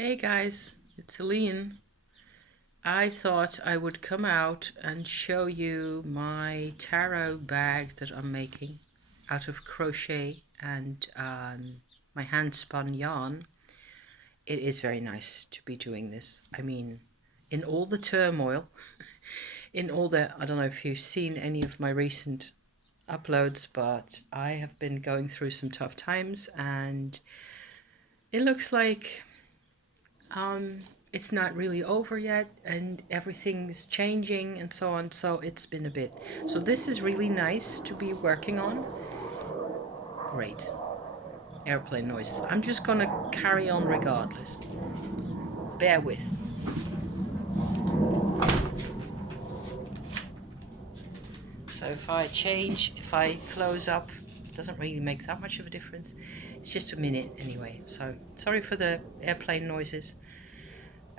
Hey guys, it's Aline. I thought I would come out and show you my tarot bag that I'm making out of crochet and my hand spun yarn. It is very nice to be doing this. I mean, in all the turmoil, I don't know if you've seen any of my recent uploads, but I have been going through some tough times and it looks like it's not really over yet and everything's changing and so on, so it's been a bit. So this is really nice to be working on. Great. Airplane noises. I'm just gonna carry on regardless. Bear with. So if I close up, it doesn't really make that much of a difference. It's just a minute anyway, so sorry for the airplane noises.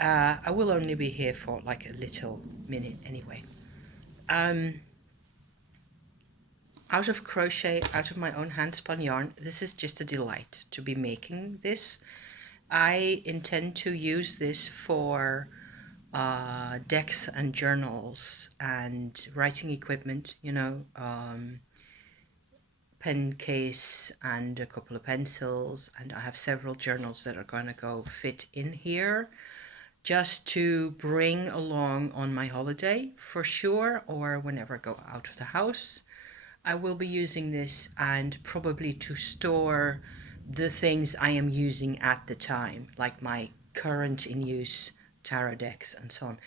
I will only be here for like a little minute anyway. Out of crochet, out of my own hand spun yarn. This is just a delight to be making this. I intend to use this for decks and journals and writing equipment, pen case and a couple of pencils, and I have several journals that are going to go fit in here just to bring along on my holiday for sure, or whenever I go out of the house. I will be using this, and probably to store the things I am using at the time, like my current in use tarot decks and so on.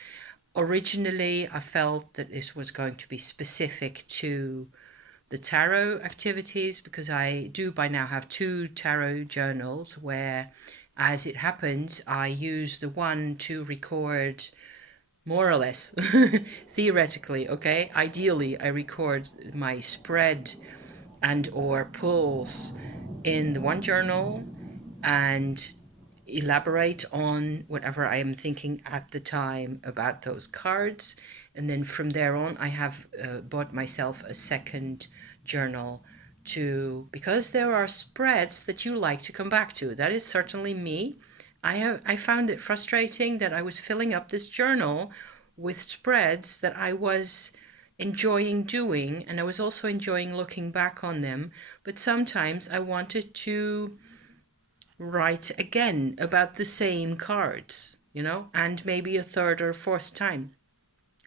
Originally, I felt that this was going to be specific to the tarot activities because I do by now have two tarot journals where, as it happens, I use the one to record more or less theoretically, okay, ideally I record my spread and or pulls in the one journal and elaborate on whatever I am thinking at the time about those cards, and then from there on I have bought myself a second journal to, because there are spreads that you like to come back to. That is certainly me. I found it frustrating that I was filling up this journal with spreads that I was enjoying doing, and I was also enjoying looking back on them, but sometimes I wanted to write again about the same cards, and maybe a third or fourth time.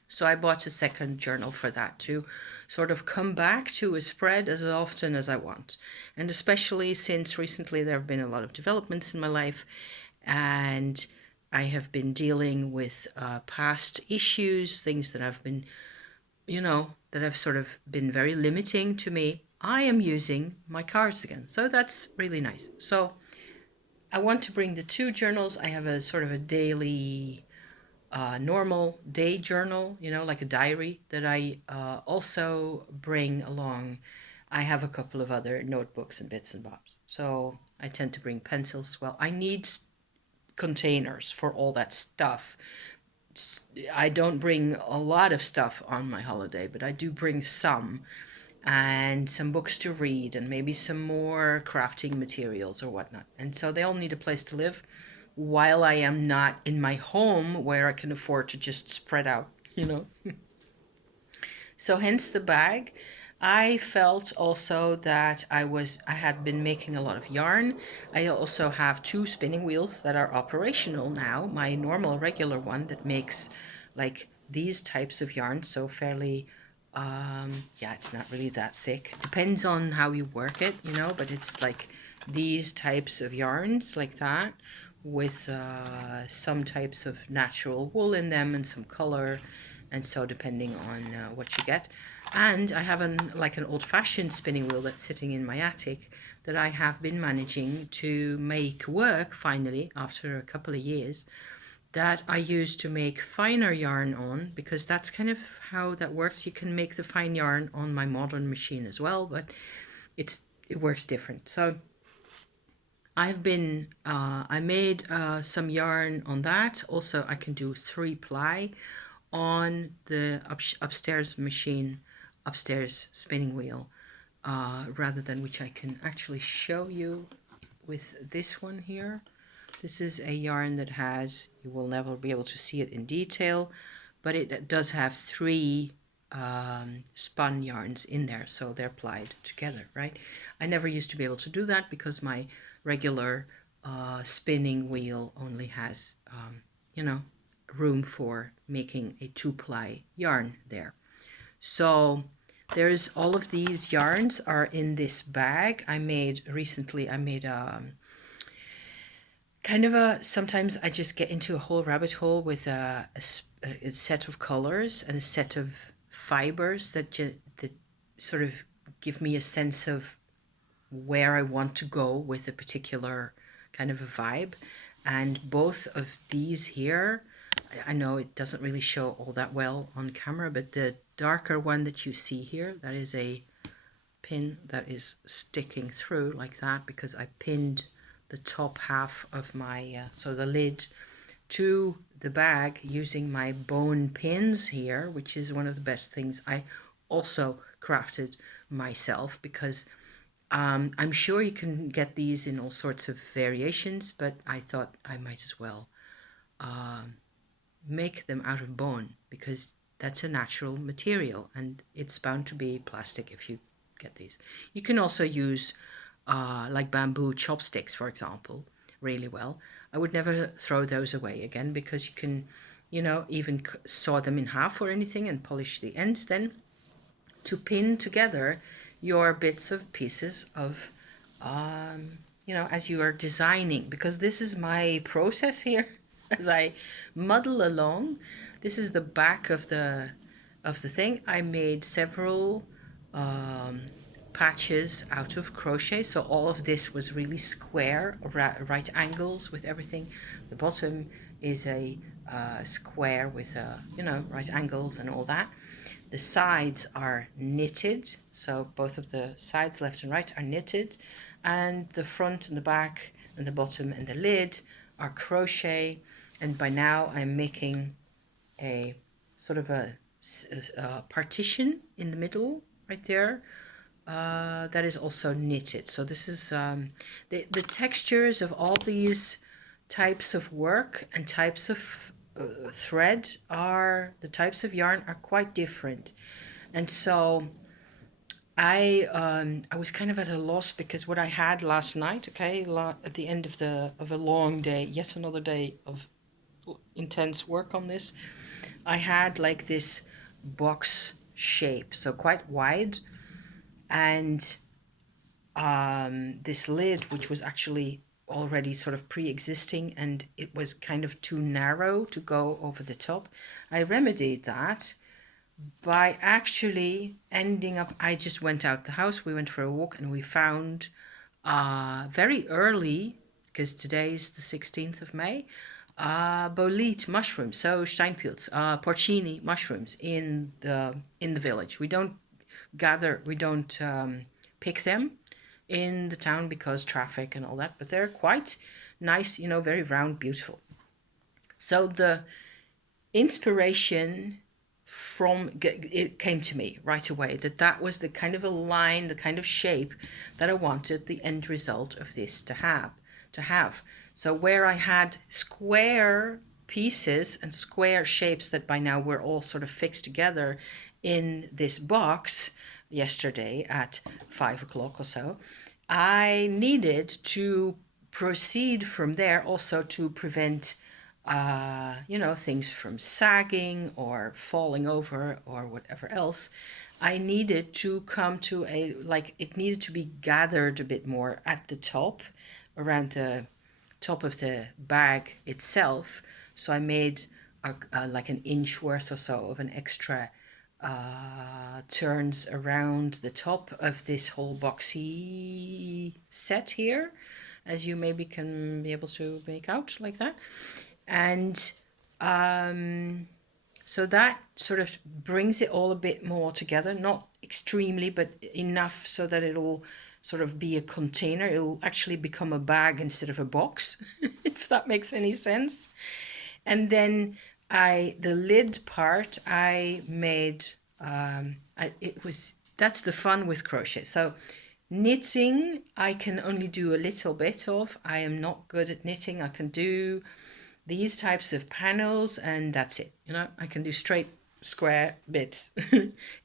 So I bought a second journal for that, to sort of come back to a spread as often as I want. And especially since recently there have been a lot of developments in my life, and I have been dealing with past issues, things that have been, that have sort of been very limiting to me. I am using my cards again. So that's really nice. So I want to bring the two journals. I have a sort of a daily normal day journal, like a diary that I also bring along. I have a couple of other notebooks and bits and bobs. So I tend to bring pencils as well. I need containers for all that stuff. I don't bring a lot of stuff on my holiday, but I do bring some, and some books to read, and maybe some more crafting materials or whatnot. And so they all need a place to live while I am not in my home where I can afford to just spread out. So hence the bag. I felt also that I had been making a lot of yarn. I also have two spinning wheels that are operational now. My normal regular one that makes like these types of yarn, so fairly yeah, it's not really that thick. Depends on how you work it, but it's like these types of yarns like that, with some types of natural wool in them and some color, and so depending on what you get. And I have an old-fashioned spinning wheel that's sitting in my attic that I have been managing to make work finally after a couple of years, that I use to make finer yarn on, because that's kind of how that works. You can make the fine yarn on my modern machine as well, but it works different. So I made some yarn on that. Also, I can do 3-ply on the upstairs machine, upstairs spinning wheel, rather than, which I can actually show you with this one here. This is a yarn that has, you will never be able to see it in detail, but it does have 3 spun yarns in there, so they're plied together, right? I never used to be able to do that because my regular spinning wheel only has, you know, room for making a 2-ply yarn there. So there's all of these yarns are in this bag. I made recently, kind of sometimes I just get into a whole rabbit hole with a set of colors and a set of fibers that sort of give me a sense of where I want to go with a particular kind of a vibe. And both of these here, I know it doesn't really show all that well on camera, but the darker one that you see here, that is a pin that is sticking through like that because I pinned the top half of my, so the lid, to the bag using my bone pins here, which is one of the best things I also crafted myself, because I'm sure you can get these in all sorts of variations, but I thought I might as well make them out of bone because that's a natural material and it's bound to be plastic if you get these. You can also use like bamboo chopsticks, for example, really well. I would never throw those away again because you can, you know, even saw them in half or anything and polish the ends then to pin together your bits of pieces of, you know, as you are designing, because this is my process here as I muddle along. This is the back of the thing. I made several patches out of crochet, so all of this was really square, right angles with everything. The bottom is a square with you know, right angles and all that. The sides are knitted, so both of the sides, left and right, are knitted, and the front and the back and the bottom and the lid are crochet. And by now I'm making a sort of a partition in the middle right there that is also knitted. So this is the textures of all these types of work and types of thread are, the types of yarn are quite different. And so I was kind of at a loss because what I had last night, okay, at the end of a long day, yet another day of intense work on this, I had like this box shape, so quite wide, and this lid, which was actually already sort of pre-existing, and it was kind of too narrow to go over the top. I remedied that by actually ending up, I just went out the house, we went for a walk, and we found very early, because today is the 16th of May, bolete mushrooms, so steinpilz, porcini mushrooms in the village. We don't pick them in the town because traffic and all that, but they're quite nice, you know, very round, beautiful. So the inspiration from it came to me right away that was the kind of a line, the kind of shape that I wanted the end result of this to have. So where I had square pieces and square shapes that by now were all sort of fixed together in this box yesterday at 5 o'clock or so, I needed to proceed from there also to prevent you know, things from sagging or falling over or whatever else. I needed to come to a, like, it needed to be gathered a bit more at the top, around the top of the bag itself. So I made like an inch worth or so of an extra turns around the top of this whole boxy set here, as you maybe can be able to make out like that. And so that sort of brings it all a bit more together, not extremely, but enough so that it'll sort of be a container. It'll actually become a bag instead of a box, if that makes any sense. And then the lid part I made, that's the fun with crochet. So Knitting, I can only do a little bit of. I am not good at knitting. I can do these types of panels and that's it. You know, I can do straight square bits.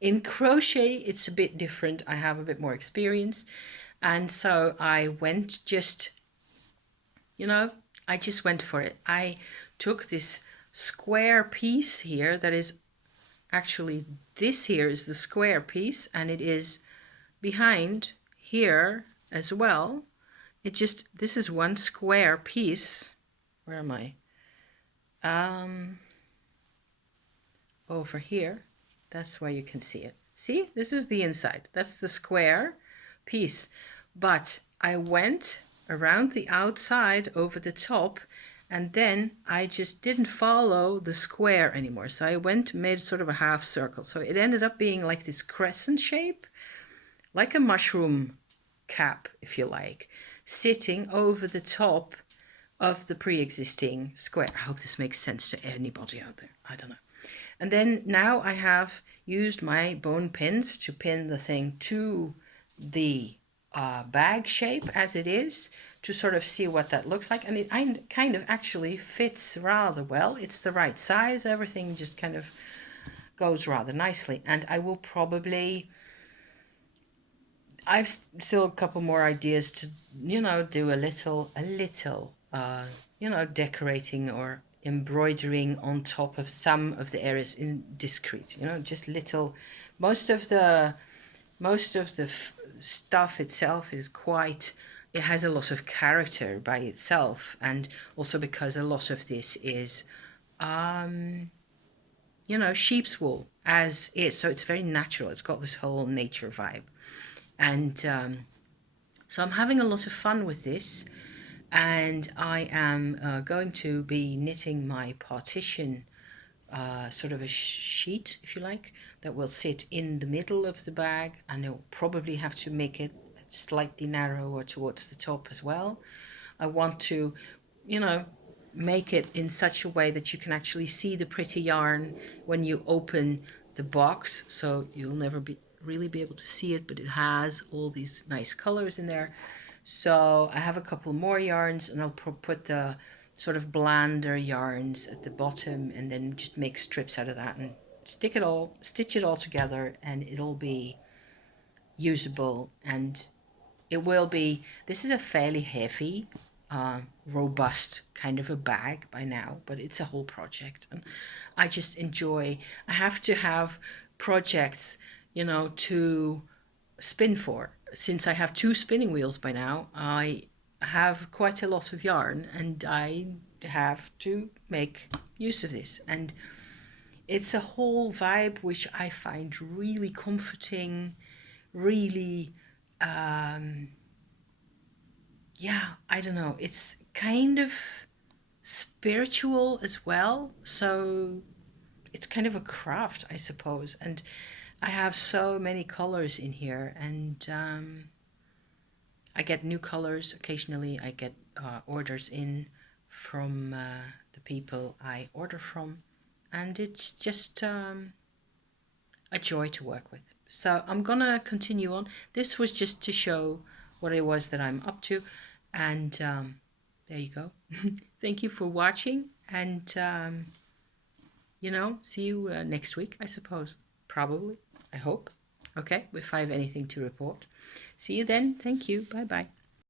In crochet, it's a bit different. I have a bit more experience. And so I went just, you know, I just went for it. I took this square piece here that is actually, this here is the square piece and it is behind here as well. It just, this is one square piece. Where am I? Over here. That's where you can see it. See, this is the inside. That's the square piece. But I went around the outside over the top, and then I just didn't follow the square anymore. So I went, made sort of a half circle. So it ended up being like this crescent shape, like a mushroom cap, if you like, sitting over the top of the pre-existing square. I hope this makes sense to anybody out there. I don't know. And then now I have used my bone pins to pin the thing to the bag shape as it is, to sort of see what that looks like. And it kind of actually fits rather well. It's the right size. Everything just kind of goes rather nicely. And I will probably, I've still a couple more ideas to, you know, do a little, you know, decorating or embroidering on top of some of the areas in discreet, you know, just little. Most of the stuff itself is quite, it has a lot of character by itself, and also because a lot of this is you know, sheep's wool as is, so it's very natural. It's got this whole nature vibe. And so I'm having a lot of fun with this, and I am going to be knitting my partition, sort of a sheet, if you like, that will sit in the middle of the bag, and I'll probably have to make it slightly narrower towards the top as well. I want to, you know, make it in such a way that you can actually see the pretty yarn when you open the box, so you'll never really be able to see it, but it has all these nice colors in there. So I have a couple more yarns, and I'll put the sort of blander yarns at the bottom, and then just make strips out of that and stitch it all together, and it'll be usable. And it will be, this is a fairly heavy, robust kind of a bag by now, but it's a whole project, and I just enjoy, I have to have projects, you know, to spin for. Since I have 2 spinning wheels by now, I have quite a lot of yarn, and I have to make use of this. And it's a whole vibe which I find really comforting, really, yeah, I don't know, it's kind of spiritual as well. So it's kind of a craft, I suppose. And I have so many colors in here, and I get new colors occasionally. I get orders in from the people I order from, and it's just a joy to work with. So I'm gonna continue on. This was just to show what it was that I'm up to, and there you go. Thank you for watching, and you know, see you next week, I suppose. Probably, I hope. Okay, if I have anything to report. See you then. Thank you. Bye bye.